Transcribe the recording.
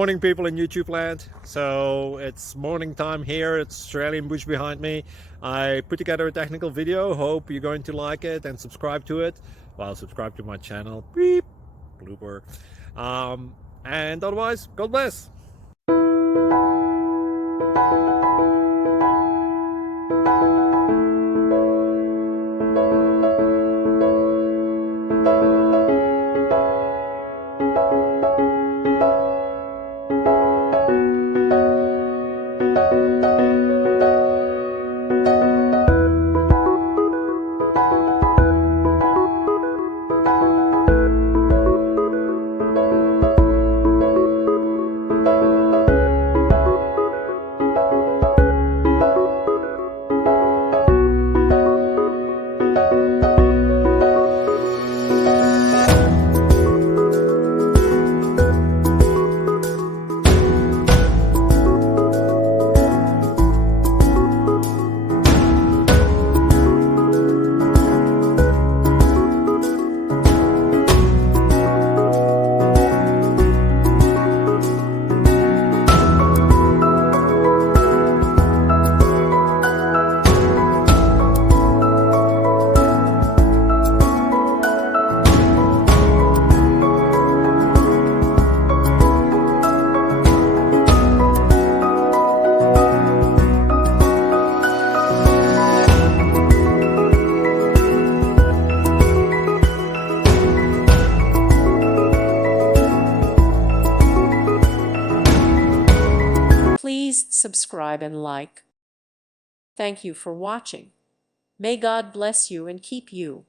Morning, people in YouTube land. So it's morning time here. It's Australian bush behind me. I put together a technical video. Hope you're going to like it and subscribe to it. Well, subscribe to my channel. Beep, blooper. And otherwise, God bless. Please subscribe and like. Thank you for watching. May God bless you and keep you.